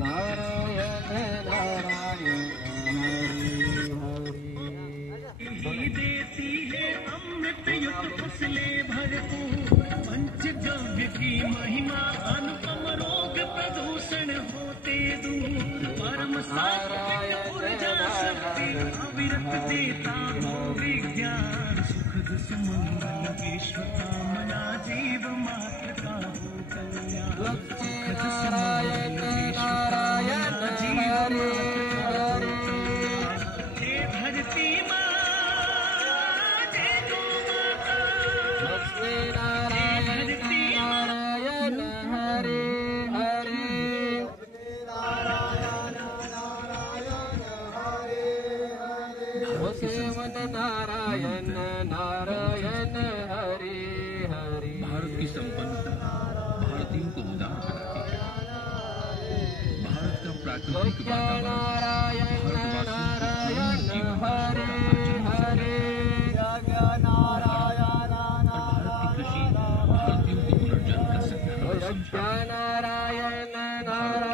नारायण हरि देती है अमृत युक्त फसले भरपूर पंचगव्य की महिमा अनुपम रोग प्रदूषण होते दूर परम सात्विक ऊर्जा शक्ति अविरत देता हो विज्ञान सुखद सुमंगल विश्व कामना जीव मात्र का हो कल्याण सुखद सुमंगल विश्व कामना जीव मात्र धरती माँ नारायण हरे हरे सेवन नारायण नारायण हरे हरे। भारत की संपन्नता भारतीयों को उदार बनाती है। भारत का प्राकृतिक नारायण नारायण हरे हरे भारतीयों को पुनर्जन्म कर सकता है। नारायण नारायण